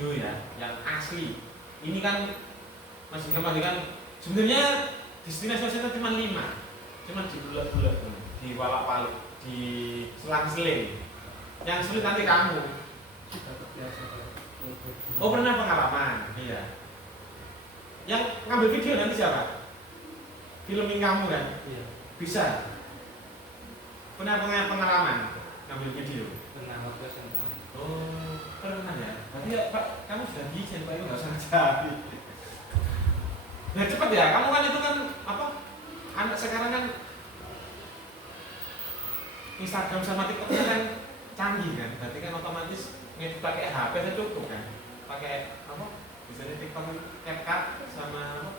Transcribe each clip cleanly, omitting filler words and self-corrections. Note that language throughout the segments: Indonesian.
video ya, yang asli. Ini kan Mas Dika kan sebenarnya destinasi wisata cuma 5, cuma di bulat-bulat, di walak-walik, di selang-seling. Yang sulit nanti kamu. Oh pernah pengalaman, iya. Yang ngambil video nanti siapa? Filming kamu kan? Iya. Bisa. Pernah pengalaman ngambil video? Pernah waktu SMA. Oh pernah ya? Berarti ya Pak, kamu sudah izin Pak, itu nggak usah jadi. Nah cepet ya, kamu kan itu kan apa? Anak sekarang kan Instagram sama TikTok kan canggih kan, berarti kan otomatis ngedit pakai HP saja cukup kan, pakai apa? Misalnya TikTok CapCut sama apa?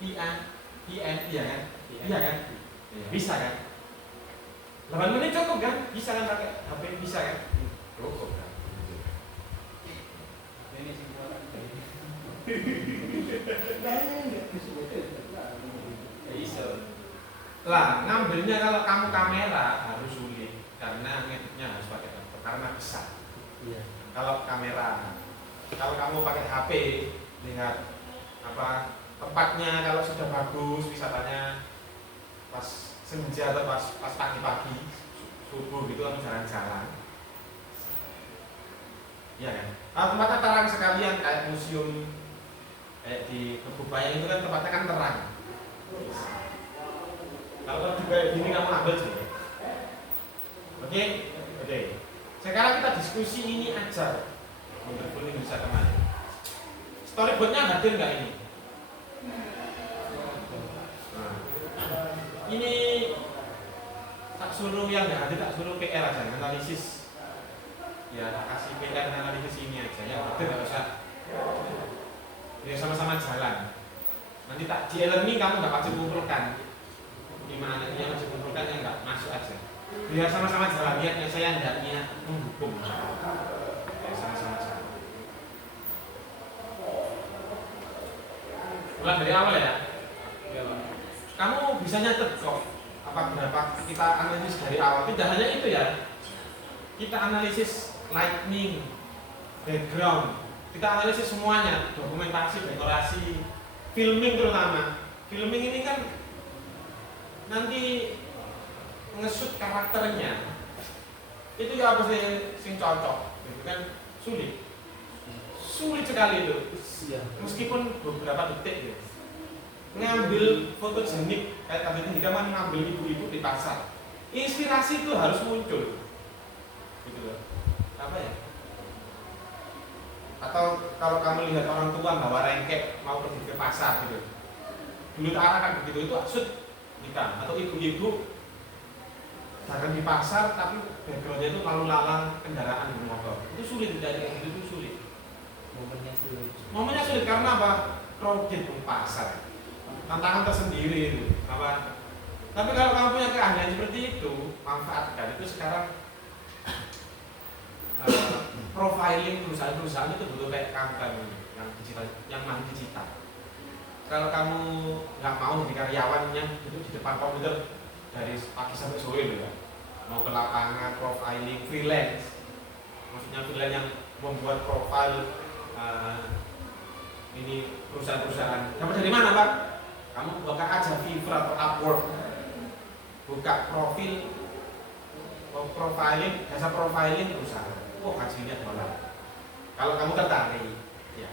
IN, iya kan? Iya kan? Bisa kan? 8 menit cukup kan? Bisa kan pakai HP, bisa kan? Cukup kan? Ini sih bisa. Lah, ngambilnya kalau kamu kamera harus sulit karena ngeditnya harus pakai laptop karena besar. Iya. Kalau kamera, kalau kamu pakai HP, lihat apa tempatnya kalau sudah bagus, wisatanya pas senja atau pas pagi-pagi, subuh gitu atau jalan-jalan. Iya kan? Kalau tempatnya terang sekalian kayak museum, kayak di Kebupayan itu kan tempatnya kan terang. Kalau juga gini kamu ambil sih. Oke? Oke. Sekarang kita diskusi ini aja. Menurut ini bisa kemana? Storyboardnya hadir nggak ini? Nah, ini tak suruh yang nggak hadir, tak suruh PR aja, analisis. Ya, tak kasih PR analisis ini aja. Yang hadir nggak usah. Ya sama-sama jalan. Nanti tak di e-learning kamu nggak pasti kumpulkan. Gimana yang masih kumpulkan yang nggak masuk aja. Biar sama-sama jalan, niatnya saya tidak niat menghukum. Ya sama-sama jalan. Ulang dari awal ya. Iya, Pak. Kamu bisa nyatet kok apa berapa kita analisis dari awal. Tidak hanya itu ya. Kita analisis lighting, background. Kita analisis semuanya, dokumentasi, dekorasi, filming terutama. Filming ini kan nanti nge-shoot karakternya itu ya apa sih sing cocok gitu kan, sulit sekali itu. Iya. Meskipun beberapa detik gitu. Ngambil fotogenik kayak tadi Dika kan ngambil ibu-ibu di pasar, inspirasi itu harus muncul gitu loh. Apa ya, atau kalau kamu lihat orang tua bawa rengkek mau pergi ke pasar gitu, dulu arah kan begitu, itu shoot Dika. Atau ibu-ibu dagang di pasar tapi backgroundnya itu lalu lalang kendaraan bermotor, itu sulit dari itu sulit. Momennya sulit karena apa? Crowded di pasar, tantangan tersendiri itu apa? Tapi kalau kamu punya keahlian seperti itu, manfaatkan itu. Sekarang profiling perusahaan-perusahaan itu butuh kayak kamu kan, yang digital, yang mahal digital. Kalau kamu nggak mau jadi karyawannya itu di depan komputer dari pagi sampai sore gitu ya, mau ke lapangan profiling freelance, maksudnya freelance yang membuat profil ini perusahaan-perusahaan. Dapat dari mana Pak? Kamu buka aja Fiverr atau Upwork, buka profil profiling, jasa profiling perusahaan. Oh hasilnya dolar. Kalau kamu tertarik, ya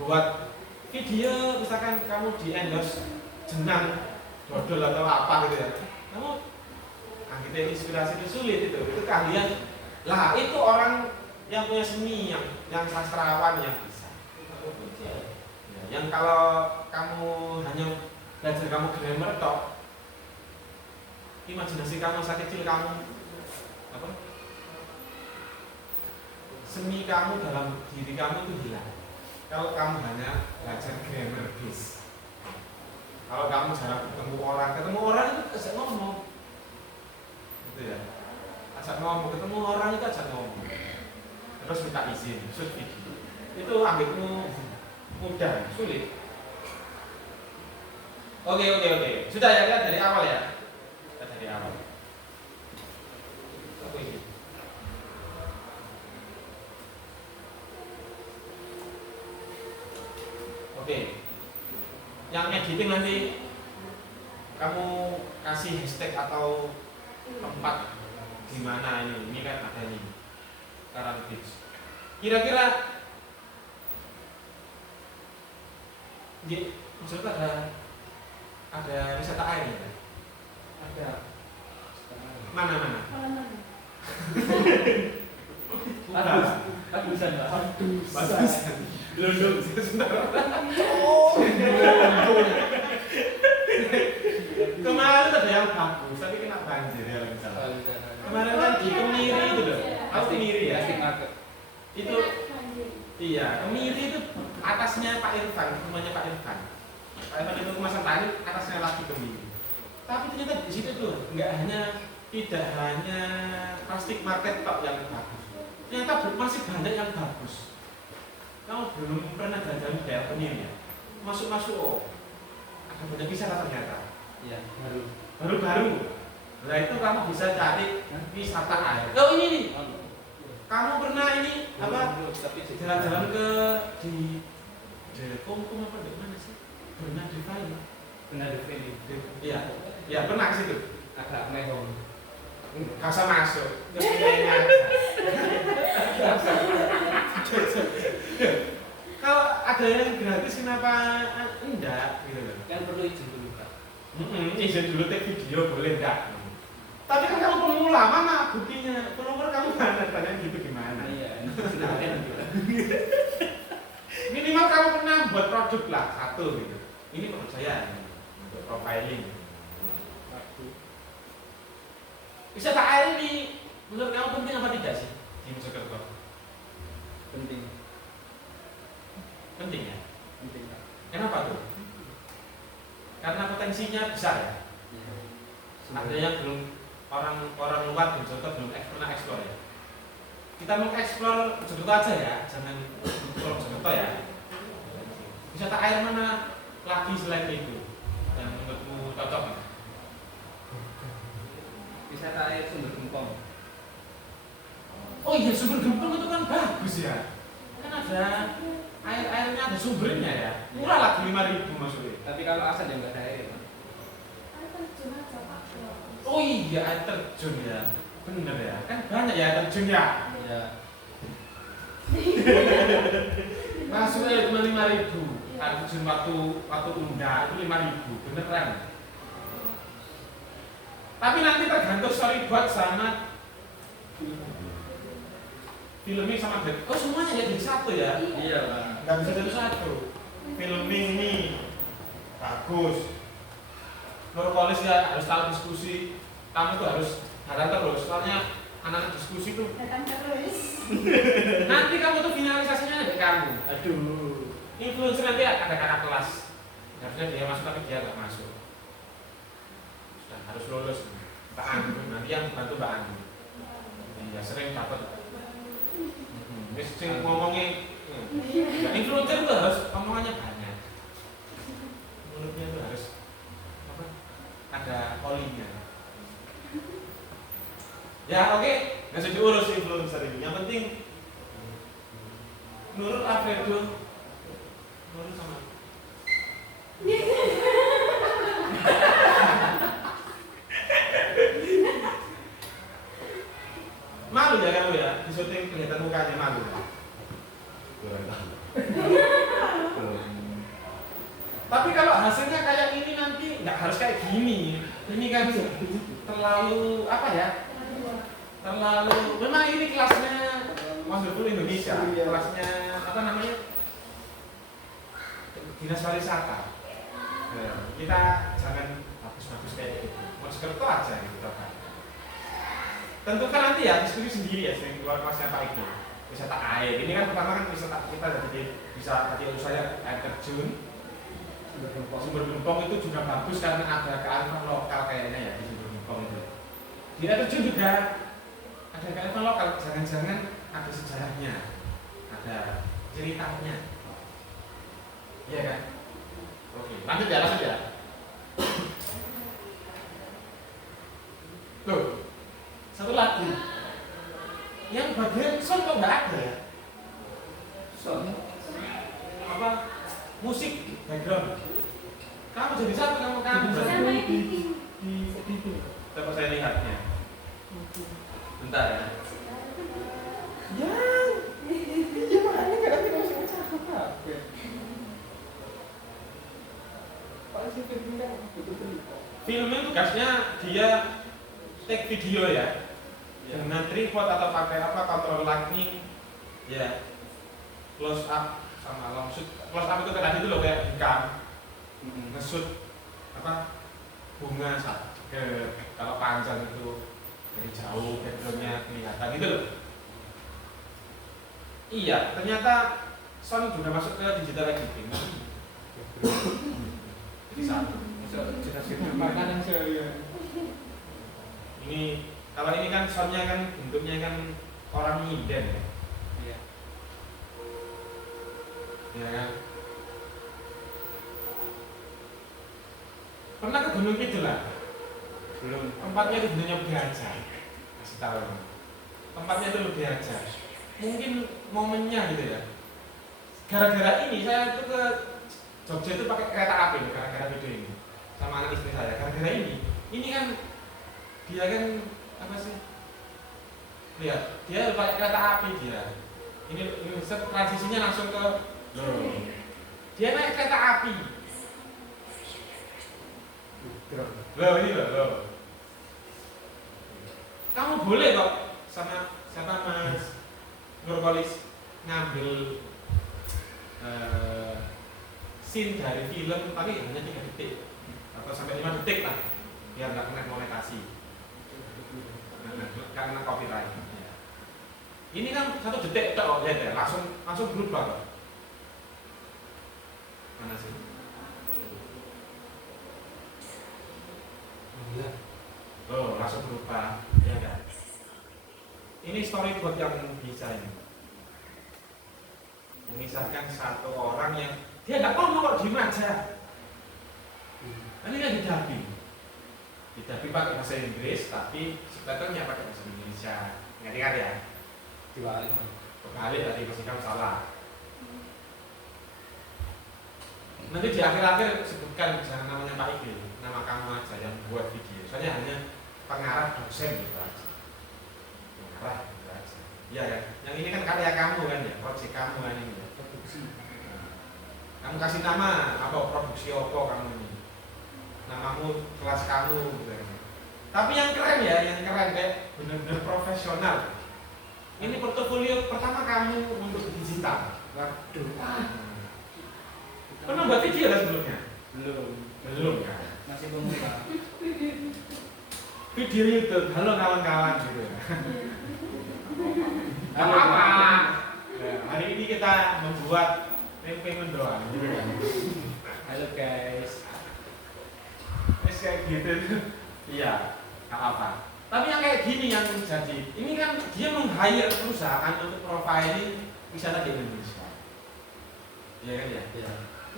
buat video, misalkan kamu di endorse jenang dodol atau apa gitu ya, kamu kita inspirasi itu sulit, itu keahlian lah. Itu orang yang punya seni, yang sastrawan yang bisa ya, yang kalau kamu hanya belajar kamu grammar tok, imajinasi kamu masa kecil kamu apa, seni kamu dalam diri kamu itu hilang kalau kamu hanya belajar grammar base. Kalau kamu jarang ketemu orang itu ajak ngomong gitu ya, ajak ngomong, ketemu orang itu ajak ngomong, terus minta izin shoot video, itu ambilmu mudah, sulit. Oke, sudah ya, lihat dari awal ya, lihat dari awal. Oke. Oke. Yang editing nanti kamu kasih hashtag atau tempat di mana ini kan ada ini Karang Beach. Kira-kira di maksudnya ada wisata air ya? Ada. Mana? Bagusan Pak. Bagusan. London sebentar. Kemarin ada yang bagus, tapi kena banjir ya misalnya. Kemarin kan di Kemiri itu loh. Tahu Kemiri ya? Itu iya, Kemiri itu atasnya Pak Irfan, rumahnya Pak Irfan. Pak Irfan itu rumah Santani, atasnya lagi Kemiri. Tapi ternyata di situ tuh tidak hanya plastik market tok yang bagus. Ternyata masih banyak yang bagus. Kamu belum pernah jalan-jalan di daerah Kemiri ya? Masuk-masuk ada banyak wisata ternyata. Iya, Baru-baru. Nah itu kamu bisa cari wisata air. Oh ini nih. Kamu pernah ini apa? Jalan-jalan ke di Kongkong apa di mana sih? Pernah di Bali. Benar di sini. Iya. Ya pernah ke situ. Agak mehong. Gak usah masuk. Kepengennya aja. Kalau ada yang gratis kenapa enggak gitu loh? Kan perlu izin dulu Pak. Izin dulu take video boleh enggak? Tapi kan kamu pemula, mana buktinya? Follower kamu banyak gitu gimana? Iya, Minimal kamu pernah buat produk lah satu gitu. Ini menurut saya untuk profiling. Wisata air ini menurut kamu penting apa tidak sih di Mojokerto? Penting. Penting ya? Penting Pak. Kenapa tuh? Karena potensinya besar ya. Ada yang belum orang luar di Mojokerto belum pernah eksplor ya. Kita mau eksplor Mojokerto aja ya, jangan eksplor Mojokerto ya. Wisata air mana lagi selain itu yang menurutmu cocok? Wisata air Sumber Gempong. Oh iya, Sumber Gempong itu kan bagus ya. Kan ada airnya, ada sumbernya ya. Murah lagi 5.000 maksudnya. Tapi kalau asal ya nggak ada air. Oh iya, air terjun ya. Bener ya. Kan banyak ya air terjun ya. Iya. Masuknya cuma 5.000. Air terjun waktu Unda itu 5.000. Beneran. Tapi nanti tergantung storyboard sama filming sama bed. Oh semuanya jadi satu ya? Iya Pak. Nggak bisa jadi satu. Filming nih bagus. Nurkolis ya harus tahu diskusi. Kamu tuh harus datang terus. Soalnya anak-anak diskusi tuh. Datang terus. Nanti kamu tuh finalisasinya ada kamu. Aduh. Influencer nanti ada kakak kelas. Harusnya dia masuk tapi dia nggak masuk. Sudah harus lulus. Mbak Anu nanti yang bantu Mbak Anu. Iya sering dapat. Mesti ngomongin. Ya, influencer itu harus omongannya banyak. Mulutnya itu harus apa? Ada olinya. Ya oke, nggak usah diurus influencer ini. Yang penting Nurul Alfredo, Nurul sama. Malu ya kamu ya, di syuting kelihatan mukanya malu. Tapi kalau hasilnya kayak ini nanti nggak harus kayak gini. Ini kan terlalu apa ya? Terlalu. Memang ini kelasnya Masjidul Indonesia. Kelasnya apa namanya? Dinas Pariwisata. Ya, kita jangan bagus-bagus kayak gitu. Mojokerto aja gitu kan. Tentukan nanti ya diskusi sendiri ya, sering keluar kelasnya Pak Iqbal. Wisata air. Ini kan pertama kan wisata kita jadi bisa tadi usahanya air terjun. Sumber Gempong itu juga bagus karena ada kearifan lokal kayaknya ya di Sumber Gempong itu. Di air terjun juga ada kearifan lokal, jangan-jangan ada sejarahnya, ada ceritanya. Iya kan? Oke, lanjut ya. Loh, satu lagi. Yang bagian sound kok nggak ada ya? Soalnya Apa? musik background. Kamu jadi siapa kamu? Sama editing. Di itu. Coba saya lihatnya. Bentar ya. Iya makanya kadang kita masih cakep apa? Kalau si film kan betul-betul. Filmnya tugasnya dia take video ya. Dengan tripod atau pakai apa, control lightning, ya, close up sama long shoot. Close up itu tadi itu loh kayak income, nge-shoot apa bunga ke kalau panjang itu dari jauh backgroundnya kelihatan gitu loh. Iya, ternyata Sony sudah masuk ke digital editing. Jadi satu. Jelas makanan saya. Ini kalau ini kan soundnya kan bentuknya kan orang nyinden ya. Iya. Ya kan. Pernah ke Gunung Kidul lah? Belum. Tempatnya itu dunia belajar. Kasih tahu. Tempatnya itu lebih aja. Mungkin momennya gitu ya. Gara-gara ini saya tuh ke Jogja itu pakai kereta api gara-gara video ini sama anak istri saya. Gara-gara ini kan dia kan apa sih? Lihat, dia pakai kereta api dia. Ini transisinya langsung ke loh. Dia naik kereta api. Loh ini loh. Kamu boleh kok sama siapa Mas Nurkolis ngambil scene dari film tapi hanya 3 detik atau sampai 5 detik lah biar nggak kena monetasi, nggak kena copyright. Ini kan 1 detik tok ya, langsung berubah kok. Mana sih? Oh, langsung berubah, ya kan? Ini storyboard yang bisa ini. Memisahkan satu orang yang dia nggak ngomong kok diem aja. Ini kan didubbing pakai bahasa Inggris, tapi subtitlenya pakai bahasa Indonesia. Ngerti kan ya? Kebalik tadi pasti kamu salah. Nanti di akhir-akhir sebutkan jangan namanya Pak Igil, nama kamu aja yang buat video. Soalnya hanya pengarah dosen gitu aja. Pengarah gitu aja. Iya kan? Yang ini kan karya kamu kan ya, proyek kamu kan ini ya. Produksi. Kamu kasih nama apa produksi apa kamu ini. Namamu, kelas kamu gitu kan. Tapi yang keren ya, yang keren kayak benar-benar profesional. Ini portofolio pertama kamu untuk digital. Waduh. Pernah buat video kan sebelumnya? Belum kan? Masih pemula. Video YouTube, halo kawan-kawan gitu. Halo apa? Hari ini kita membuat tempe mendoan gitu kan. Halo guys. Kayak gitu. Iya, nggak apa. Tapi yang kayak gini yang jadi, ini kan dia meng-hire perusahaan untuk profiling wisata di Indonesia. Iya kan ya? Iya.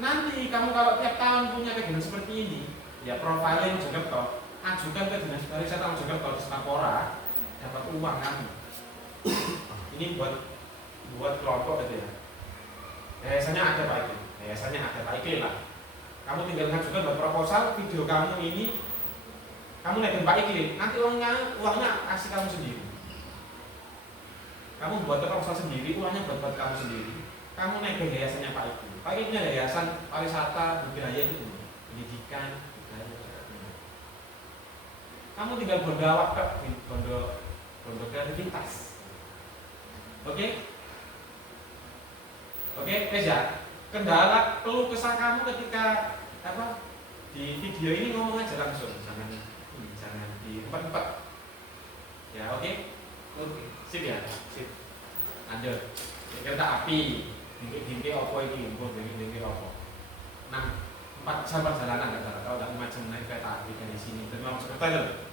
Nanti kamu kalau tiap tahun punya kegiatan seperti ini, ya profiling Mojokerto, ajukan ke Dinas Pariwisata Mojokerto di Semapora, dapat uang kamu. Ini buat kelompok gitu ya. Yayasannya ada Pak Ikil, yayasannya ada Pak Ikil lah. Kamu tinggal ngajukan buat proposal video kamu ini, kamu naikin Pak Ikil, nanti uangnya kasih kamu sendiri. Kamu buat proposal sendiri, uangnya buat kamu sendiri. Kamu naik ke yayasannya Pak Ikil. Pak Ikil punya yayasan pariwisata budaya itu, pendidikan, budaya. Kamu tinggal bondo awak tok, bondo kreativitas. Oke, guys ya. Kendala keluh kesah kamu ketika apa di video ini ngomong aja langsung, jangan di tempat-tempat. Ya oke, sip ya, sip. Ada kereta api, dingke opo iki, dingke opo. 4 jam perjalanan nggak tahu udah macam naik kereta api dari sini. Dari Mojokerto itu,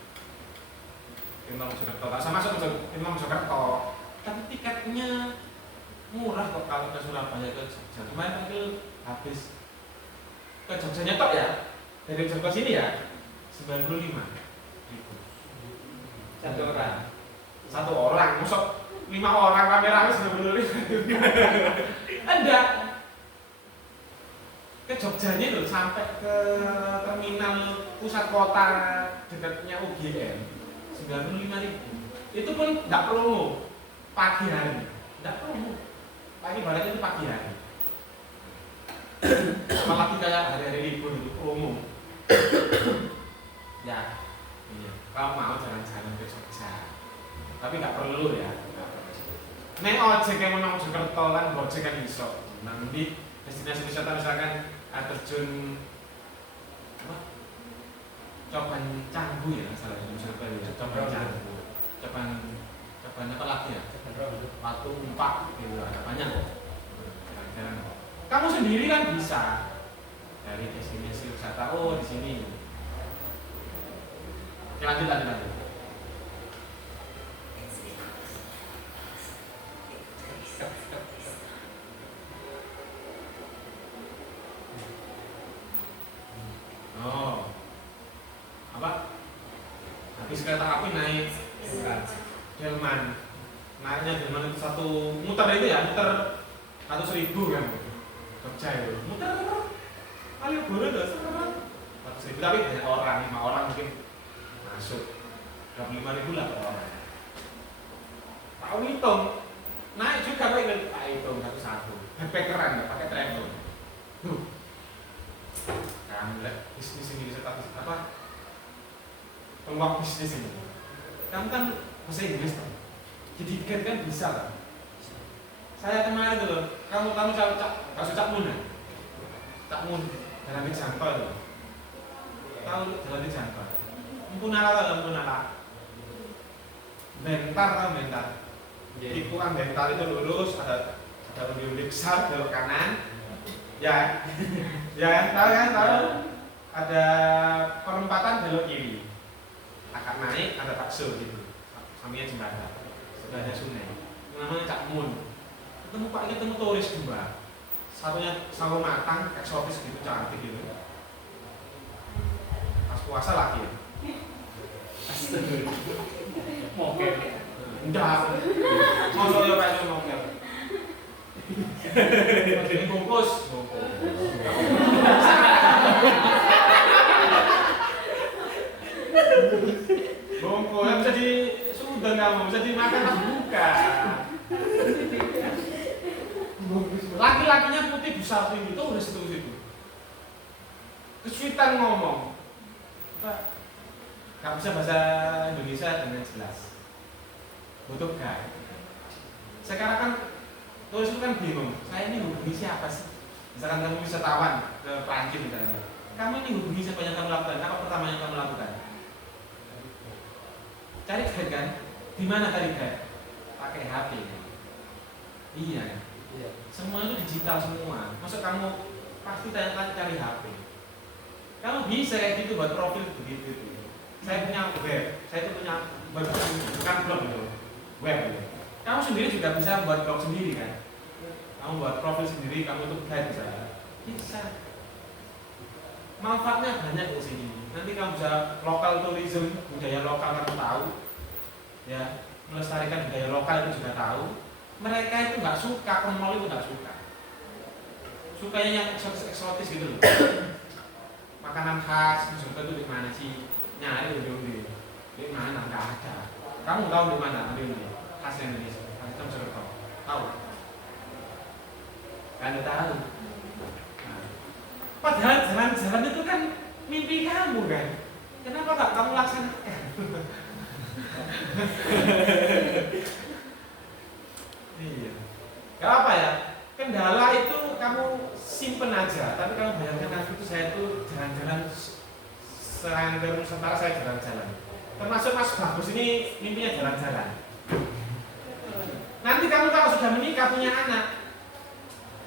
dari Mojokerto, tak sama masuk ke Mojokerto. Tapi tiketnya murah kok kalau ke Surabaya ke Jogja. Kemarin aku habis ke Jogja nyetok ya, dari Jogja sini ya 95.000. Satu orang, masuk 5 orang rame-rame 95.000. Ada. Jogjanya loh sampai ke terminal pusat kota dekatnya UGM 95.000. Itu pun nggak promo pagi hari, nggak promo. Pagi barangnya itu pagi hari. Apalagi kayak hari-hari libur itu promo. Ya, iya. Kalau mau jalan-jalan ke Jogja, tapi nggak perlu ya. Nek ojek yang mau Mojokerto kan gojek kan iso. Nanti destinasi wisata misalkan terjun apa? Coban Canggu ya, salah satu ya. Coban Canggu. Coban apa lagi ya? Batu Umpak gitu, ada banyak kok. Jalan-jalan. Kamu sendiri kan bisa dari destinasi wisata. Oh di sini. Oke, lanjut. Oh, apa? Habis kereta api naik Delman. Naiknya Delman itu satu muter itu ya, muter 100.000 kan? Jogja itu, muter Malioboro itu 100.000, tapi banyak orang, 5 orang mungkin masuk 25.000 lah per orang. Tahu hitung, naik juga Pak hitung satu-satu. Backpackeran nggak pakai travel. Kamu lihat bisnis ini bisa apa? Peluang bisnis ini. Kamu kan bahasa Inggris kan? Jadi tiket kan bisa kan? Saya kemarin itu loh. Kamu Cak Mun ya? Cak Mun jalan dijangkau itu. Tahu jalan dijangkau? Mpunala. Bentar kan bentar. Tikungan bentar itu lurus ada undi besar belok kanan. Ya, ya tahu kan tahu. Ada perempatan belok kiri. Agak naik ada bakso gitu. Sampingnya jembatan. Sebelahnya sungai. Namanya Cak Mun. Ketemu turis dua. Satunya sawo matang, eksotis gitu, cantik gitu. Pas puasa lagi. Astaga. Mokel. Enggak. Masa yo kayak mokel. Jadi bungkus. Bungkus bisa di sudah kamu bisa dimakan pas buka. Laki-lakinya putih besar tinggi itu udah situ. Kesulitan ngomong. Gak bisa bahasa Indonesia dengan jelas. Butuh guide. Sekarang kan turis itu kan bingung. Saya ini hubungi siapa sih? Misalkan kamu wisatawan ke Prancis misalnya. Kamu ini hubungi siapa yang kamu lakukan? Apa pertama yang kamu lakukan? Cari guide kan? Di mana cari guide? Pakai HP. Iya. Semua itu digital semua. Maksud kamu pasti tanya cari HP. Kamu bisa kayak gitu buat profil begitu. Saya punya web. Saya itu punya web, bukan blog gitu. Web. Gitu. Kamu sendiri juga bisa buat blog sendiri kan? Kamu buat profil sendiri, kamu tuh guide bisa. Manfaatnya banyak di sini. Nanti kamu bisa lokal tourism, budaya lokal kamu tahu, ya melestarikan budaya lokal itu juga tahu. Mereka itu nggak suka, ke mall itu nggak suka. Sukanya yang eksotis gitu loh. Makanan khas, misalnya itu di mana sih? Nyari di mana? Nggak ada. Kamu tahu di mana? Di khas Indonesia. Kamu sudah tahu. Kamu tahu. Nah, padahal jalan-jalan itu kan mimpi kamu kan. Kenapa nggak kamu laksanakan? Iya. Gak apa ya. Kendala itu kamu simpen aja. Tapi kamu bayangkan nanti itu saya tuh jalan-jalan seandainya Nusantara saya jalan-jalan. Termasuk Mas Bagus ini mimpinya jalan-jalan. Nanti kamu kalau sudah menikah punya anak,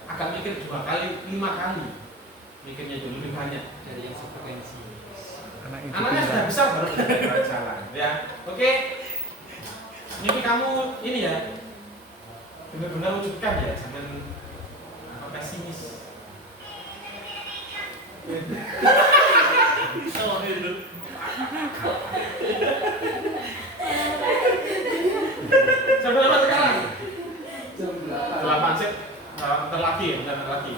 agak mikir 2 kali, 5 kali. Mikirnya itu lebih banyak dari yang sefrekuensi. Anaknya sudah besar baru jalan-jalan. Ya, oke. Mimpi kamu ini ya. Benar-benar wujudkan ya, jangan pesimis. Sampai berapa sekarang? Jam 8 sih. Terlaki ya, bentar lagi.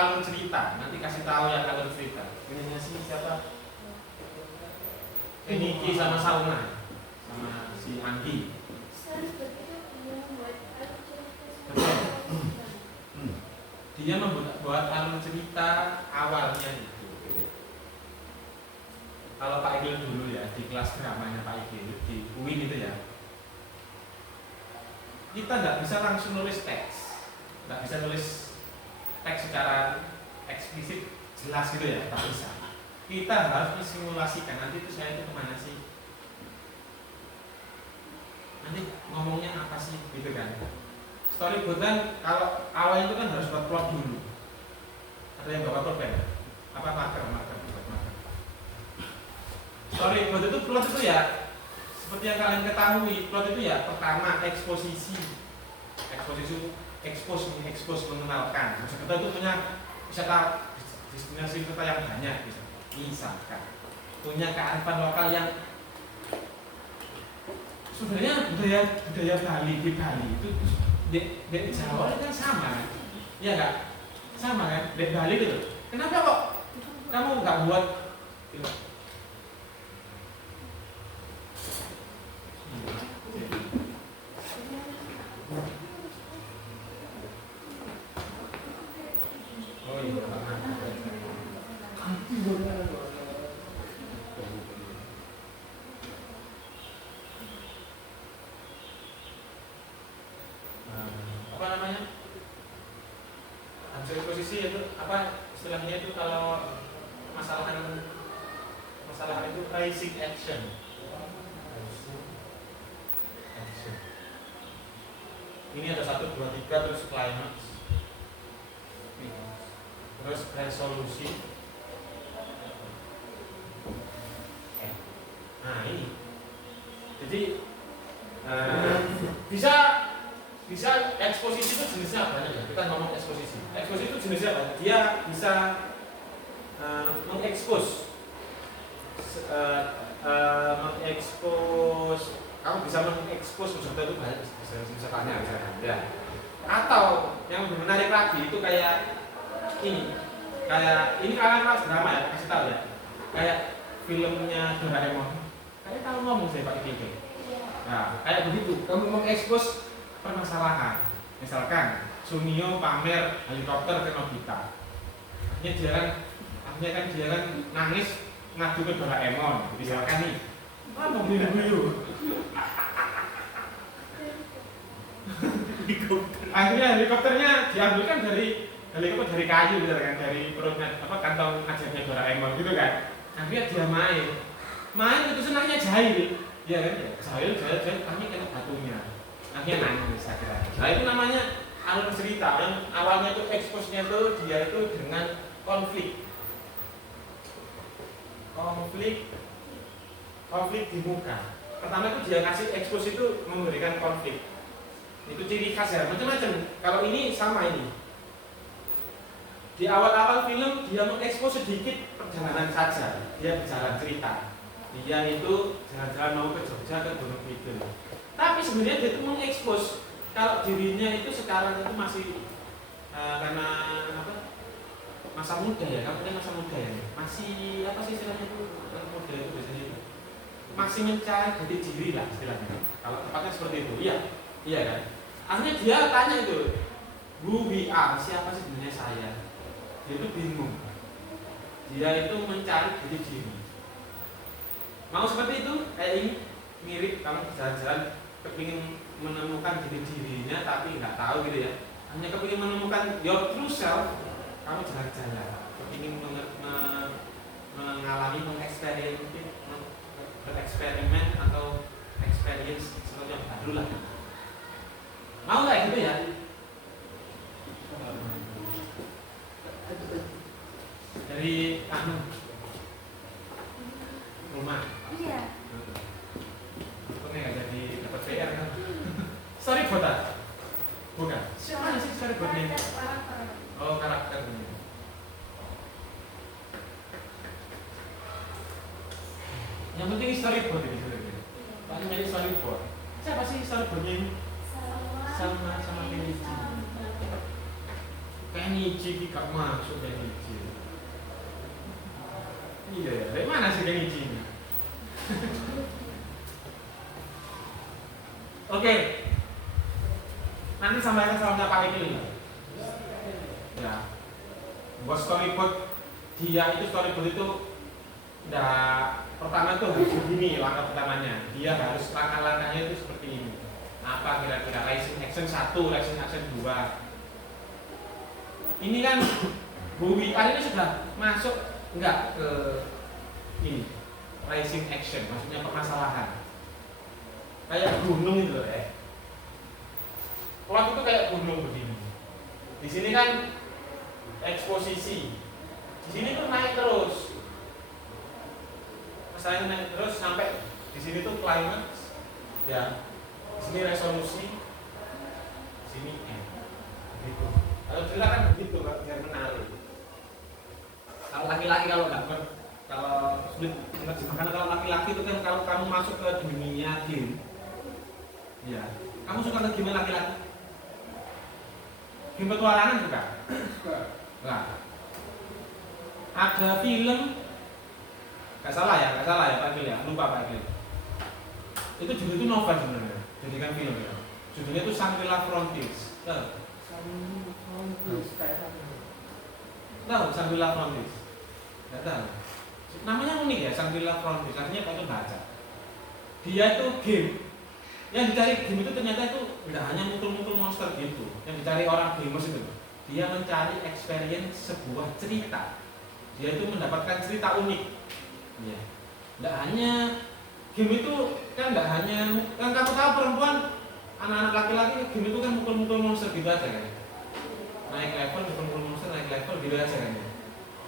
alur cerita. Nanti kasih tahu yang alur cerita. Punyanya si siapa? Niki sama Salma, sama si Andi. Dia membuat alur cerita awalnya itu. Kalau Pak Igil dulu ya di kelas dramanya Pak Igil di UIN itu ya, kita nggak bisa langsung nulis teks, nggak bisa nulis teks secara eksplisit jelas gitu ya, tak bisa. Kita harus mensimulasikan nanti itu saya itu kemana sih, nanti ngomongnya apa sih gitu kan. Storyboard kan kalau awalnya itu kan harus buat plot dulu. Ada yang bawa pulpen? Apa marker? Storyboard itu plot itu ya seperti yang kalian ketahui, plot itu ya pertama eksposisi mengenalkan. Kita itu punya wisata destinasi wisata yang banyak, misalkan punya kearifan lokal yang sebenarnya budaya Bali di Bali itu di Jawa kan sama kan? Iya nggak? Sama kan? Di Bali gitu. Kenapa kok kamu nggak buat apa namanya? Hasil posisi itu apa istilahnya itu kalau masalah itu rising action. Ini ada 1, 2, 3 terus climax, terus resolusi. Nah ini, jadi bisa eksposisi itu jenisnya banyak ya. Kita ngomong eksposisi. Eksposisi itu jenisnya banyak. Dia bisa mengekspos, kamu bisa mengekspos peserta itu banyak. Bisa tanya, ya. Atau yang lebih menarik lagi itu kayak ini kalian mas drama ya, kasih tahu ya. Kayak filmnya Doraemon. Kayak kamu ngomong saya Pak Iki. Nah, kayak begitu. Kamu mengekspos permasalahan. Misalkan Sunio pamer helikopter ke Nobita. Akhirnya kan dia kan nangis ngadu ke Doraemon. Misalkan nih, mau beli-beli. Akhirnya helikopternya diambilkan dari kayu gitu kan, dari perutnya kantong ajarnya Doraemon gitu kan. Akhirnya dia main itu senangnya jahil, ya kan? Jahil, kami kena batunya. Akhirnya nangis akhirnya. Nah itu namanya alur cerita yang awalnya itu eksposnya itu dia itu dengan konflik di muka. Pertama itu dia ngasih ekspos itu memberikan konflik. Itu ciri khas ya, macam-macam. Kalau ini sama ini. Di awal-awal film dia mengekspos sedikit perjalanan saja. Dia berjalan cerita. Dia itu jalan-jalan mau ke Jogja ke Gunung Kidul. Tapi sebenarnya dia itu mengekspos kalau dirinya itu sekarang itu masih karena masa muda ya, kamu punya masa muda ya. Masih apa sih istilahnya itu? Muda itu biasanya itu masih mencari jati diri lah istilahnya. Kalau tepatnya seperti itu, iya kan? Akhirnya dia tanya itu, who we are, siapa sih sebenarnya saya? Dia itu bingung. Dia itu mencari jati diri. Mau seperti itu? Kayak ini mirip kamu jalan-jalan kepingin menemukan jati dirinya tapi nggak tahu gitu ya. Hanya kepingin menemukan your true self, kamu jalan-jalan. Kepingin mengalami bereksperimen atau experience sesuatu yang baru lah. Mau nggak gitu ya? Dari rumah. Iya. Kok nggak jadi dapat PR kan? Storyboard ah? Bukan. Siapa sih storyboardnya? Oh karakter. Yang penting storyboard ini sebenarnya. Paling nyari storyboard. Siapa sih storyboardnya ini? Sama Felici. Kenichi gak masuk Kenichi. Iya ya, dari mana sih Kenichi ini? Oke, nanti sampaikan salamnya Pak Ikil ya. Buat storyboard dia itu storyboard itu pertama itu harus begini langkah pertamanya. Dia harus langkah-langkahnya itu seperti ini. Apa kira-kira rising action 1, rising action 2. Ini kan Bu Wiar ini sudah masuk enggak ke ini rising action, maksudnya permasalahan. Kayak gunung itu loh Plot itu kayak gunung begini. Di sini kan eksposisi. Di sini tuh naik terus. Masalahnya naik terus sampai di sini tuh climax. Ya. Di sini resolusi. Di sini gitu. Kalau cerita kan begitu biar menarik. Kalau laki-laki kalau sulit menerjemahkan, kalau laki-laki itu kan kalau kamu masuk ke dunia game, ya, kamu suka ke game laki-laki? Game petualangan juga? Nah, ada film, nggak salah ya Pak Gil ya, lupa Pak Gil. Itu judul itu novel sebenarnya, jadikan film ya. Judulnya itu Shangri-La Frontiers. Tahu Shangri-La Frontiers? Nggak tahu. Namanya unik ya, Shangri-La Frontiers. Artinya kalau baca, dia itu game. Yang dicari game itu ternyata itu nggak hanya mukul-mukul monster gitu. Yang dicari orang gamers itu, dia mencari experience sebuah cerita. Dia itu mendapatkan cerita unik. Ya. Nggak hanya game itu kan nggak hanya kan kamu tahu perempuan, anak-anak laki-laki game itu kan mukul-mukul monster gitu aja kan. Naik level, mukul monster, naik level gitu aja kan.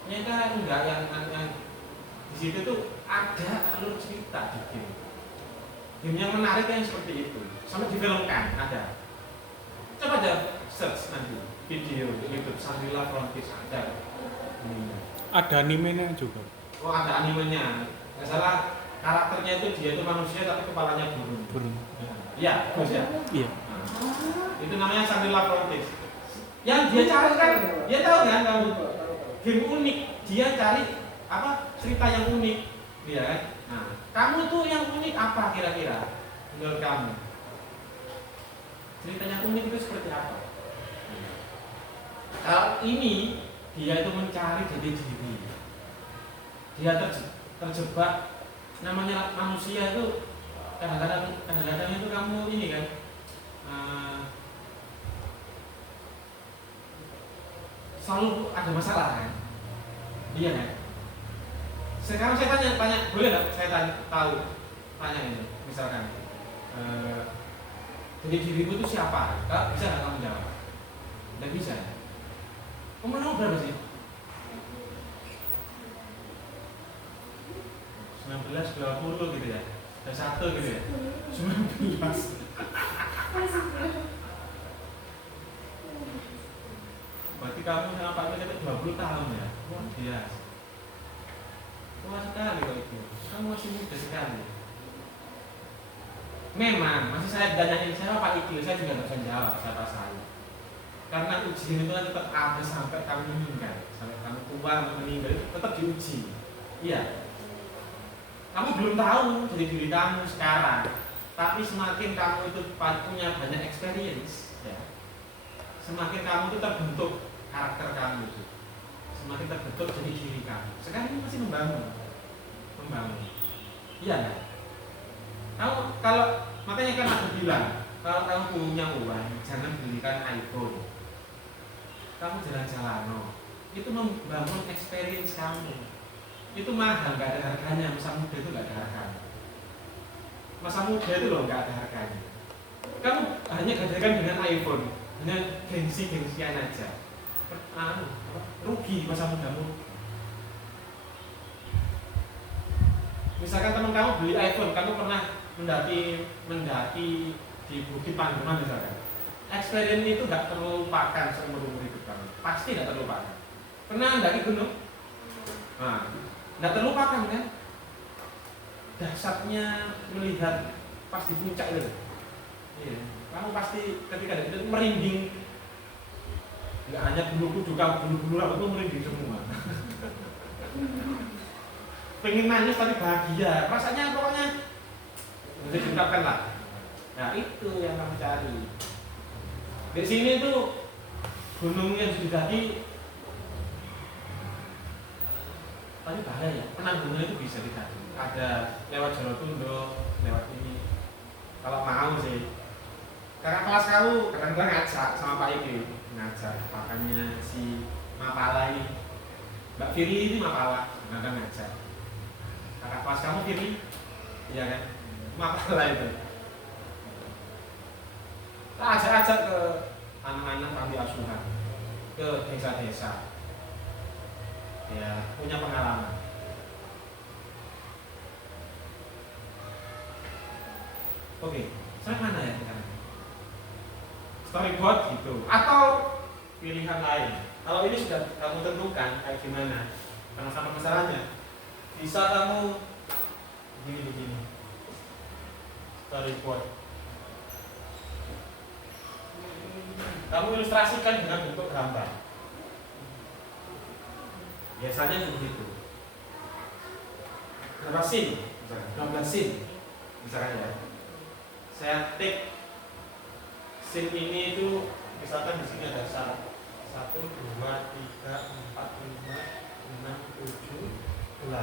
Ternyata enggak yang di situ tuh ada alur cerita di game. Game yang menarik yang seperti itu. Sampai difilmkan ada. Coba aja search nanti video YouTube Shangri-La Frontiers ada. Ada animenya juga. Oh ada animenya. Nggak salah karakternya itu dia itu manusia tapi kepalanya burung. Burung. Iya, bagus ya. Iya. Nah, itu namanya Shangri-La Frontiers. Yang dia cari kan, dia tahu kan kamu game unik, dia cari apa cerita yang unik, dia kan. Nah, kamu tuh yang unik apa kira-kira menurut kamu? Cerita yang unik itu seperti apa? Kalau ini dia itu mencari jati diri, dia terjebak. Namanya manusia itu kadang-kadang itu kamu ini kan. Selalu ada masalah kan? Iya kan? Sekarang saya tanya, boleh nggak saya tanya ini, misalkan, jadi dirimu itu siapa? Kak, bisa nggak kamu jawab? Nggak bisa. Umur berapa sih? 19, 20 gitu ya? Dan 1 gitu ya? 19. Berarti kamu sama Pak Mil itu 20 tahun ya? Wah biasa. Tua sekali kok itu. Kamu masih muda sekali. Memang, masih saya danyain siapa Pak Ikil, saya juga nggak bisa jawab siapa saya. Karena ujian itu kan tetap ada sampai kamu meninggal, sampai kamu tua meninggal itu tetap diuji. Iya. Kamu belum tahu jadi diri kamu sekarang, tapi semakin kamu itu punya banyak experience, ya, semakin kamu itu terbentuk karakter kamu itu, semakin terbentuk jadi diri kamu. Sekarang ini masih membangun. Iya kan? Kamu kalau makanya kan aku bilang, kalau kamu punya uang, jangan belikan iPhone. Kamu jalan-jalan, itu membangun experience kamu. Itu mahal, nggak ada harganya. Masa muda itu nggak ada harganya. Masa muda itu loh nggak ada harganya. Kamu hanya gadaikan dengan iPhone, hanya gengsi-gengsian aja. Rugi masa mudamu. Misalkan teman kamu beli iPhone, kamu pernah mendaki di Bukit Pandeman misalkan. Experience itu nggak terlupakan seumur hidup kamu. Pasti nggak terlupakan. Pernah mendaki gunung? Nah, nggak terlupakan kan? Dahsyatnya melihat pas di puncak itu. Iya. Kamu pasti ketika itu merinding. Nggak hanya bulu juga bulu-bulu rambutmu merinding semua. Pengen nangis tapi bahagia, rasanya pokoknya bisa diungkapkan lah. Nah itu yang kamu cari. Di sini tuh gunung yang didaki, tapi bahaya. Penanggungan itu bisa didaki. Ada lewat Jolotundo, lewat ini. Kalau mau sih, kakak kelas kamu kadang-kadang ngajak sama Pak Iki, ngajak makanya si Mapala ini, Mbak Firi ini Mapala, kadang ngajak. Kakak kelas kamu Firi, iya kan? Mapala itu. Kita ajak-ajak ke anak-anak panti asuhan, ke desa-desa, ya punya pengalaman. Oke, saya mana ya kita? Storyboard gitu, atau pilihan lain. Kalau ini sudah kamu tentukan kayak gimana, karena sama masalahnya, bisa kamu begini, storyboard. Kamu ilustrasikan dengan bentuk gambar. Biasanya begitu. Gambar scene, gambar scene, misalkan ya. Saya take scene ini itu, misalkan di sini ada 1, 2, 3, 4, 5, 6, 7,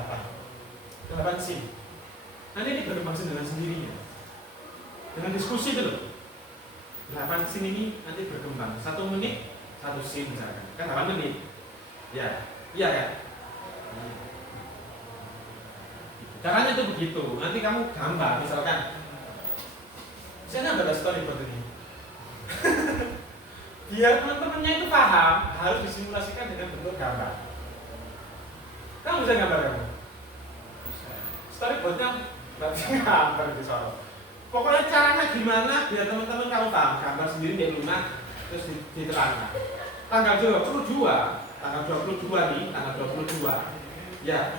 8 scene. Nanti ini berkembang dengan sendirinya, dengan diskusi dulu. 8 scene ini nanti berkembang 1 menit 1 scene misalkan, kan 8 menit ya, iya kan? Caranya itu begitu. Nanti kamu gambar misalkan, saya nggak ada storyboard ini. Biar teman-temannya itu paham, harus disimulasikan dengan bentuk gambar. Kamu bisa gambar kamu? Storyboardnya nggak bisa gambar di soal. Pokoknya caranya gimana biar teman-teman kamu paham, gambar sendiri di rumah terus diterangkan. Tanggal 22 nih, tanggal 22. Ya.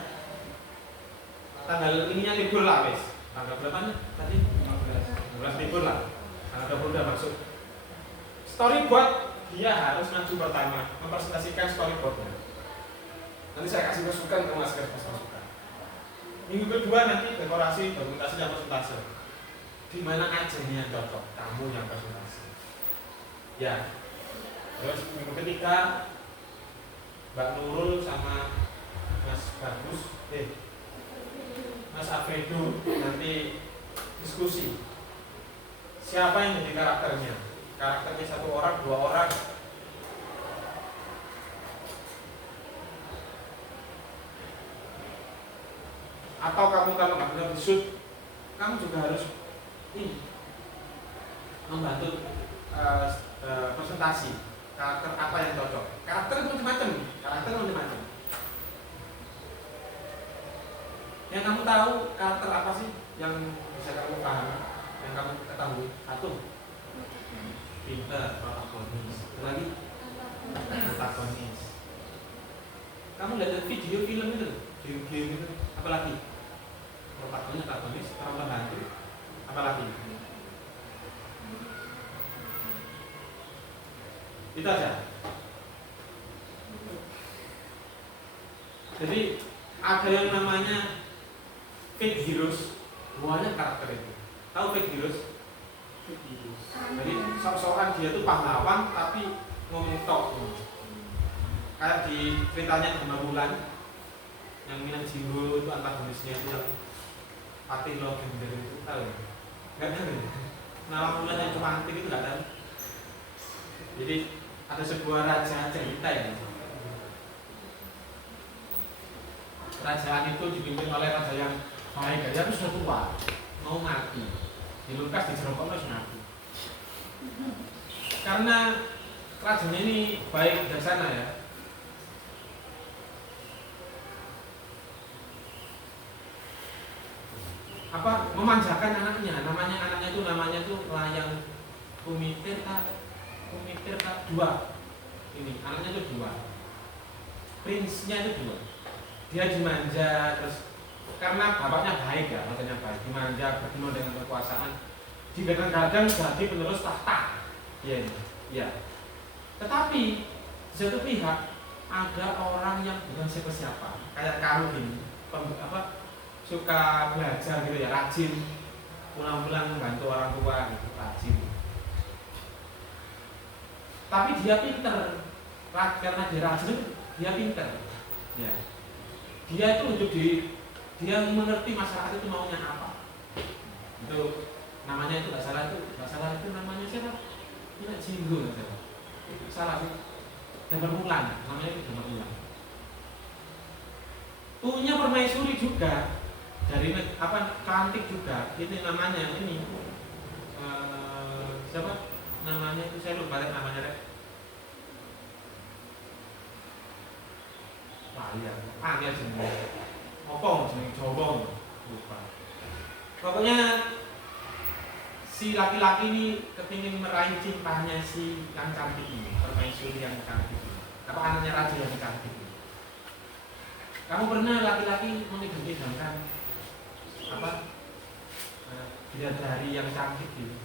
Tanggal ininya libur lah wes. Tanggal berapa nih? Tadi 15 libur lah. Tanggal 20 udah masuk. Storyboard dia harus maju pertama, mempresentasikan storyboardnya. Nanti saya kasih masukan, kamu kasih masukan. Minggu kedua nanti dekorasi, dokumentasi dan presentasi. Di mana aja ini yang cocok, kamu yang presentasi. Ya. Terus minggu ketiga Mbak Nurul sama Mas Bagus, Mas Alfredo nanti diskusi. Siapa yang jadi karakternya? Karakternya 1 orang, 2 orang. Atau kamu kalau nggak benar shoot, kamu juga harus ini membantu presentasi karakter apa yang cocok. Karakter macam-macam. Yang kamu tahu karakter apa sih yang bisa kamu pahami, yang kamu ketahui? 1, pintar, protagonis. Lagi antagonis. Kamu lihat video film itu, game itu, apalagi protagonis, orang pembantu. Apalagi itu aja. Jadi ada yang namanya fake heroes, semuanya karakter itu. Tahu fake heroes? Jadi sok-sokan dia tuh pahlawan tapi ngomong tok. Kayak di ceritanya Gema Wulan yang Minang Jinggo itu antagonisnya itu yang Patih Logender itu, tahu ya? Nggak tahu ya? Nama Wulan yang cantik itu nggak tahu. Jadi ada sebuah raja cerita ya. Kerajaan itu dipimpin oleh raja yang baik, dia itu sudah tua, mau mati. Dilukas di jerokok harus mati. Karena kerajaan ini baik bijaksana ya. Memanjakan anaknya, anaknya itu Layang Kumitir Kak 2. Ini anaknya itu 2. Prinsnya itu 2. Dia dimanja, terus karena bapaknya baik ya, dimanja, berguna dengan kekuasaan, digadang-gadang jadi penerus tahta. Iya. Tetapi Di satu pihak ada orang yang bukan siapa-siapa, kayak kamu gini, suka belajar gitu ya, rajin, pulang-pulang membantu orang tua gitu, rajin. Tapi dia pinter, karena dia rajin, dia pinter. Ya. Dia itu dia mengerti masyarakat itu maunya apa. Itu namanya itu nggak salah itu namanya siapa? Tidak Jinggo nggak salah. Salah sih. Damar Wulan, namanya itu Damar Wulan. Punya permaisuri juga dari cantik juga. Ini namanya ini siapa? Namanya itu saya lupa namanya deh. Iya, angel jenenge. Apa jenenge Jawa lupa. Pokoknya si laki-laki ini kepingin meraih cintanya si yang cantik ini, permaisuri yang cantik ini. Apa anaknya raja yang cantik ini. Kamu pernah laki-laki mengidam-idamkan apa? Bidadari yang cantik ini.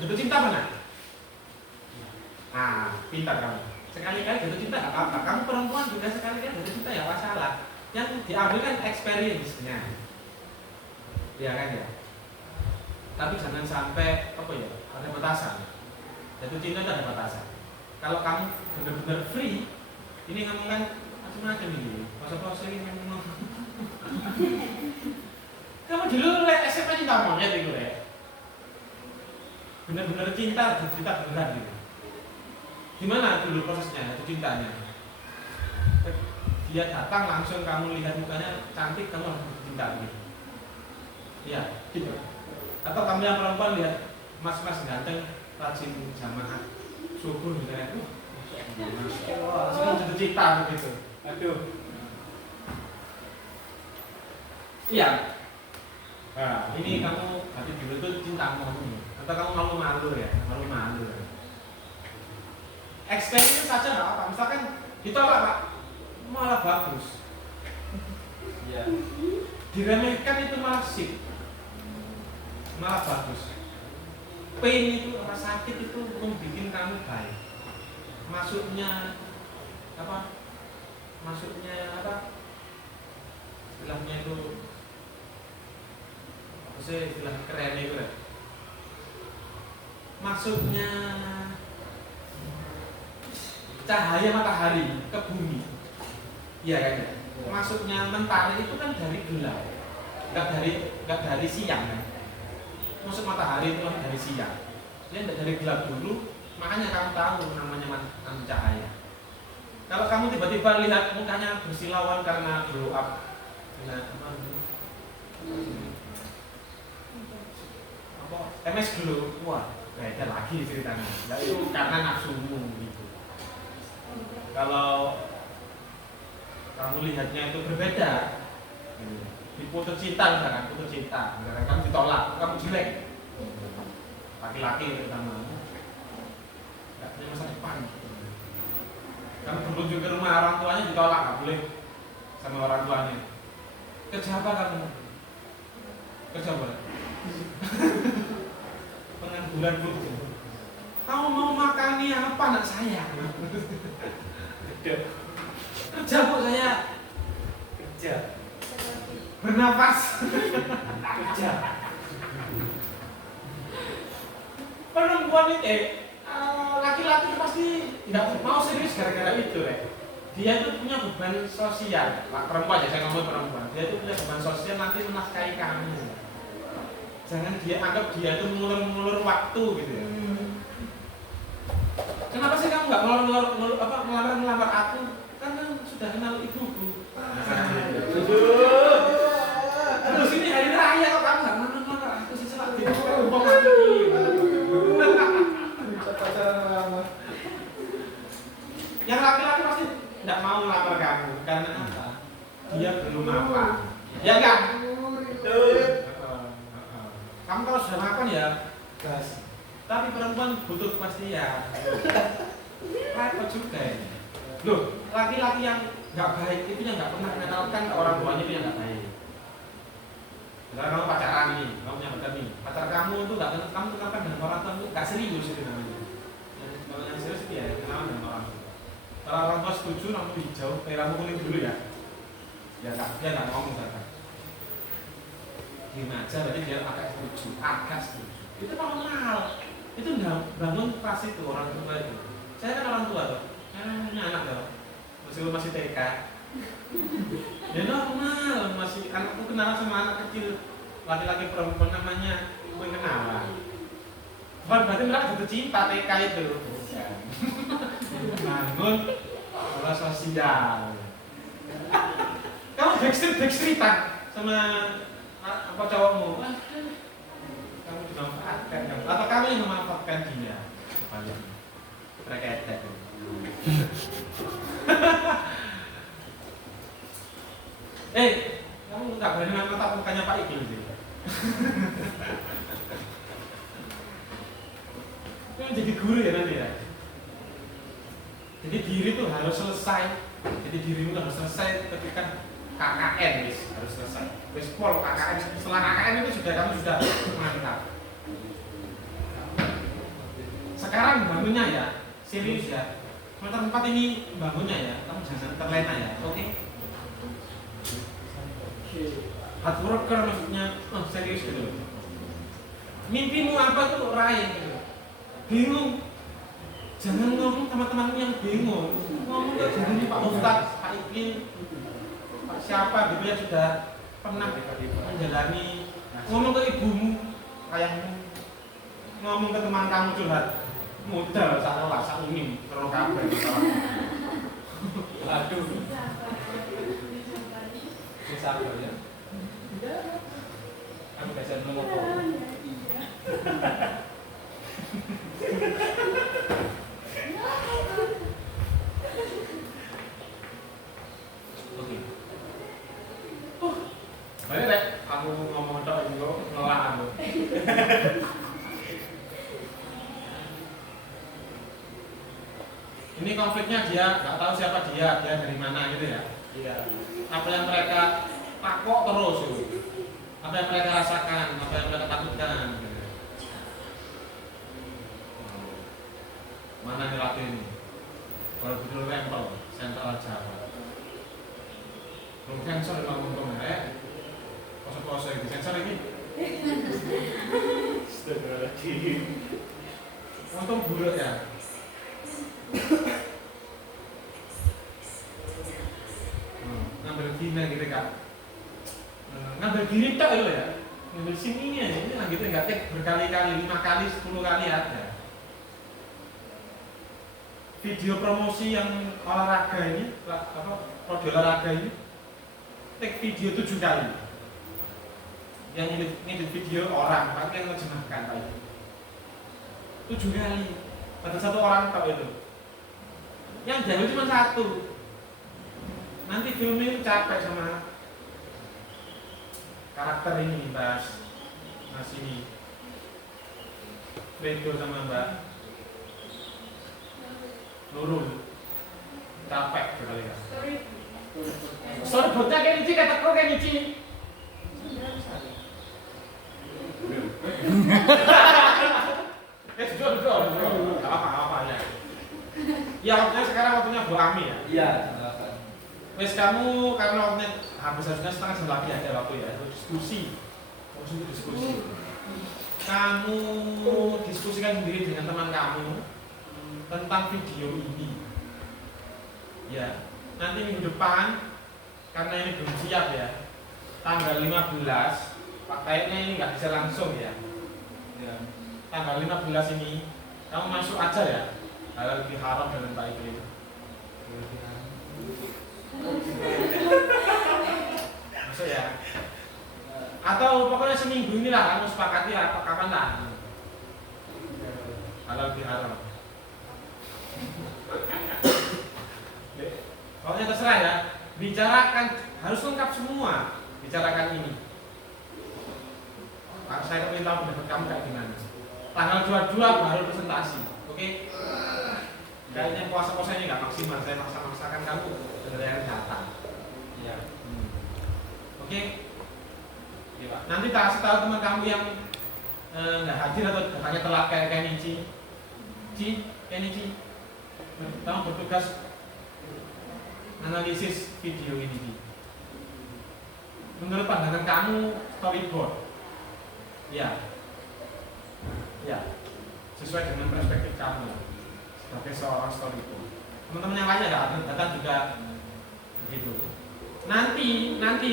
Jatuh cinta mana? Ah, pintar kamu. Sekali-kali jatuh cinta gak apa-apa. Kamu perempuan juga sekali-kali jatuh cinta ya masalah. Yang diambil kan experience-nya. Iya kan ya. Tapi jangan sampai ada batasan. Jatuh cinta itu ada batasan. Kalau kamu benar-benar free, ini kamu kan macam-macam ini. Masa-masa ini ngomong. Kamu dulu SMP cinta monyet itu ya. Benar-benar cinta beneran gitu. Gimana dulu prosesnya, cintanya? Dia datang langsung kamu lihat mukanya cantik, kamu langsung cinta gitu. Iya, gitu. Atau kamu yang perempuan lihat mas-mas ganteng, rajin jamaah subuh misalnya, Masya Allah, langsung jatuh cinta begitu. Aduh. Iya. Nah, ini kamu berarti dulu itu cinta murni. Atau kamu malu-malu ya, malu-malu. Eksperimen saja nggak apa, misalkan ditolak Pak, malah bagus. Ya. Diremehkan itu malah sip, malah bagus. Pain itu, rasa sakit itu membuat kamu baik. Masuknya apa? Istilahnya itu apa sih istilah keren itu ya? Masuknya cahaya matahari ke bumi, iya kan? Masuknya mentari itu kan dari gelap, nggak dari siang kan? Masuk matahari itu kan dari siang, dia nggak dari gelap dulu, makanya kamu tahu namanya cahaya. Kalau kamu tiba-tiba lihat mukanya bersilauan karena glow up, MS glow, wah beda lagi ceritanya. Nah, itu karena nafsumu gitu. Kalau kamu lihatnya itu berbeda, diputus cinta misalkan, kamu ditolak, kamu jelek, laki-laki terutama, nggak punya masa depan. Kamu berkunjung ke rumah orang tuanya ditolak, nggak boleh sama orang tuanya. Kerja apa kamu? Kerja apa? Pengangguran kerja. Kamu mau makani apa anak saya? Kerja bu saya. Kerja. Bernafas. Kerja. Perempuan itu laki-laki pasti tidak mau serius gara-gara itu Dia itu punya beban sosial. Perempuan ya, saya ngomong perempuan. Dia itu punya beban sosial nanti menafkahi kamu. Jangan dia anggap dia itu mengulur waktu gitu ya. Kenapa sih kamu nggak melamar aku? Karena sudah kenal ibuku. Terus ini hari raya kok kamu nggak melamar aku sih selagi yang laki-laki pasti tidak mau melamar kamu karena apa? Dia belum mapan. Ya kan? Kamu kalau sudah mapan ya gas. Tapi perempuan butuh kepastian. Repot juga ini. Loh, laki-laki yang nggak baik itu yang nggak pernah mengenalkan ke orang tuanya itu yang nggak baik. Misalnya kamu pacaran nih, kamu punya pacar nih. Pacar kamu itu nggak kenal, kamu kenalkan dengan orang tua itu nggak serius itu namanya. Kalau yang serius itu ya kenalan dengan orang tua. Kalau orang tua setuju lampu hijau, lampu kuning dulu ya. Ya nggak, dia nggak ngomong misalkan. Gini aja, berarti dia agak setuju. Itu normal. Itu nggak bangun pas itu orang tua itu. Saya kan orang tua tuh, punya anak loh, masih TK. Ya normal, masih anakku kenalan sama anak kecil, laki-laki perempuan namanya kenalan. Bukan berarti mereka jatuh cinta TK itu. Bangun bola sosial. Kamu backstreet-backstreetan sama apa cowokmu? Kamu dimanfaatkan kamu. Atau kamu yang memanfaatkan dia? Supaya mereka etek. Kamu nggak berani natap mukanya Pak Iqbal sih. Kamu jadi guru ya nanti ya. Jadi diri itu harus selesai. Jadi dirimu harus selesai ketika KKN harus selesai. Wis pol KKN, setelah KKN itu kamu sudah mantap. Sekarang bangunnya ya, serius ya. Semester 4 ini bangunnya ya, kamu jangan terlena ya, oke? Hard worker maksudnya, serius gitu. Mimpimu apa tuh raih gitu. Bingung, jangan ngomong sama temanmu yang bingung. Ngomong ke gurunya Pak Ustadz, Pak Iqbal, Pak siapa gitu yang sudah pernah menjalani. Ngomong ke ibumu, ayahmu, ngomong ke teman kamu curhat. Modal sak umim terus kabeh. Aduh. Sabar ya. Kamu bisa ngomong. Oke. Balik deh, aku ngomong tok iki kok ngelak aku. Ini konfliknya dia nggak tahu siapa dia dari mana gitu ya. Iya. Apa yang mereka takut terus, apa yang mereka rasakan, apa yang mereka takutkan. Gitu. Mana nih laki ini? Borobudur Rempel, Sentral Jawa. Belum sensor memang untung ya. Pose-pose ini sensor ini. Astagfirullahaladzim. Untung buruk ya. Ngambil gini gitu kan, ngambil gini tak itu ya, ngambil sini ini gitu nggak tek berkali-kali, 5 kali, 10 kali ada. Video promosi yang olahraga ini, produk olahraga ini, tek video 7 kali. Yang ini video orang, pakai yang menerjemahkan tadi. 7 kali, ada 1 orang tahu itu. Yang jauh cuma 1. Nanti film ini capek sama karakter ini, Mbak Masih Fredo sama Mbak Nurul. Capek sekali ya. Story bocah kayak ini, kata kok kayak ini. Jujur. Apa ya. Ya waktunya sekarang waktunya Bu Ami ya. Iya. Wes kamu karena waktunya harusnya setengah jam lagi ada waktu ya untuk diskusi. Kamu diskusikan sendiri dengan teman kamu tentang video ini. Ya, nanti minggu depan karena ini belum siap ya. Tanggal 15, kayaknya ini nggak bisa langsung ya. Tanggal 15 ini kamu masuk aja ya. Halal bihalal dengan Pak Iqbal. Masuk ya. Atau pokoknya seminggu inilah kamu sepakati apa kapan lah. Halal bihalal. Pokoknya terserah ya. Bicarakan harus lengkap semua. Bicarakan ini. Saya ingin tahu pendapat kamu kayak gimana. Tanggal 22 baru presentasi. Oke? Kayaknya puasa-puasa ini nggak maksimal. Saya maksa-maksakan kamu dari yang datang. Iya. Oke? Ya, Pak. Nanti tak kasih tahu teman kamu yang nggak hadir atau datangnya telat kayak Nici. Kayak Nici. Kamu bertugas analisis video ini. Menurut pandangan kamu storyboard, ya, sesuai dengan perspektif kamu sebagai seorang storyboard. Teman-teman yang lainnya datang juga begitu. Nanti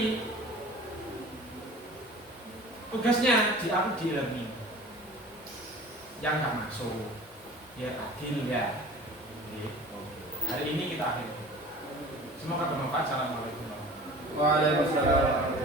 tugasnya di learning yang nggak masuk, ya adil ya. Hari ini kita akhiri. Semoga bermanfaat. Assalamualaikum. Waalaikumsalam.